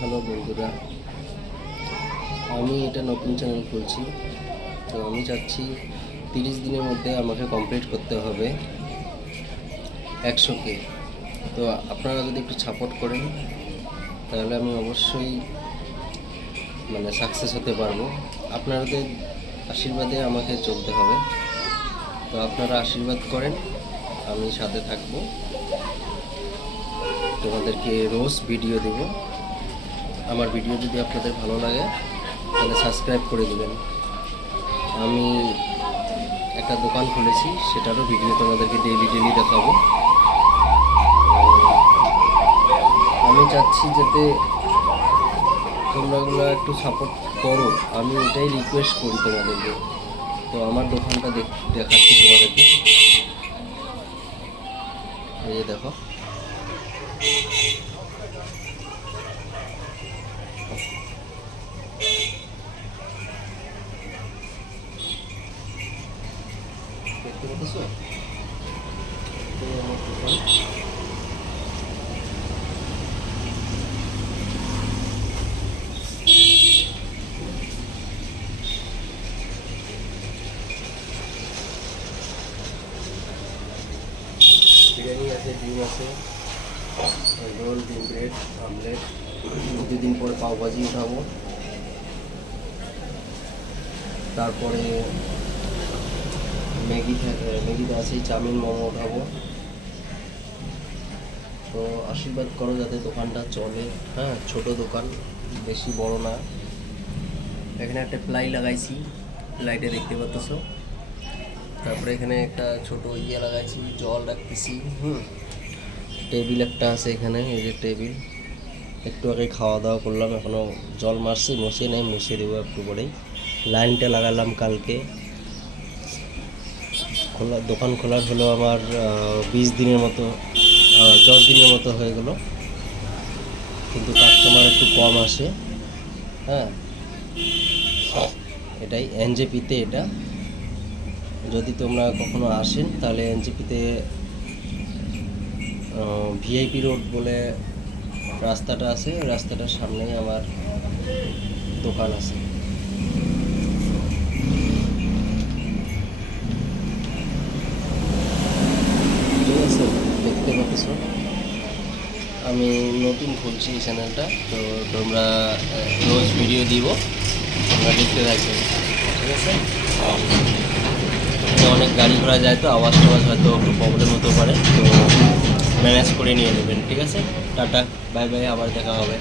Hello বন্ধুরা, আমি এটা নতুন চ্যানেল খুলছি। তো আমি চাচ্ছি 30 দিনের মধ্যে আমাকে কমপ্লিট করতে হবে 100K। তো আপনারা যদি একটু সাপোর্ট করেন তাহলে আমি অবশ্যই সাকসেস হতে পারবো। আপনাদের আশীর্বাদে আমাকে চলতে হবে। তো আপনারা আশীর্বাদ করেন, আমি সাথে থাকবো, তোমাদেরকে রোজ ভিডিও দেব। আমার ভিডিও যদি আপনাদের ভালো লাগে তাহলে সাবস্ক্রাইব করে দেবেন। আমি একটা দোকান খুলেছি, সেটারও ভিডিও তোমাদেরকে ডেইলি দেখাবো। আমি চাচ্ছি যাতে তোমরাগুলো একটু সাপোর্ট করো, আমি এটাই রিকোয়েস্ট করি তোমাদেরকে। তো আমার দোকানটা দেখাচ্ছি তোমাদেরকে। এই যে দেখো, দেখতে পাচ্ছ? আমার দোকান। বিরিয়ানি আছে, ডিম আছে, রোল, ডিম, ব্রেড, আমলেট। 2 দিন পরে পাওভাজি উঠাবো। তারপরে ম্যাগিতে আছে, চাউমিন, মোমো উঠাবো। তো আশীর্বাদ করো যাতে দোকানটা চলে। হ্যাঁ, ছোট দোকান, বেশি বড় না। এখানে একটা প্লাই লাগাইছি, প্লাইটা দেখতে পাচ্ছ। তারপরে এখানে একটা ছোট লাগাইছি, জল রাখতেছি। টেবিল একটা আছে এখানে, এই যে টেবিল। একটু আগে খাওয়া দাওয়া করলাম, এখনও জল মারছি, মুছে নেই, মুছে দেবো একটু পরেই। লাইনটা লাগালাম কালকে। দোকান খোলার হলো আমার 20 দিনের মতো, 10 দিনের মতো হয়ে গেল, কিন্তু কাস্টমার একটু কম আসে। হ্যাঁ, এটাই এনজেপিতে। এটা যদি তোমরা কখনো আসেন তাহলে এনজেপিতে ভিআইপি রোড বলে রাস্তাটা আছে, ওই রাস্তাটার সামনেই আমার দোকান আছে। ঠিক আছে, দেখতে পাচ্ছ আমি নতুন খুলছি এই চ্যানেলটা। তো তোমরা রোজ ভিডিও দিব, তোমরা দেখতে থাকবে। ঠিক আছে, অনেক গাড়ি ঘোড়া যায়, তো আওয়াজ টাওয়াজ হয়তো একটু প্রবলেম হতে পারে, তো ম্যানেজ করে নিয়ে নেবেন। ঠিক আছে, টাটা, বাই বাই, আবার দেখা হবে।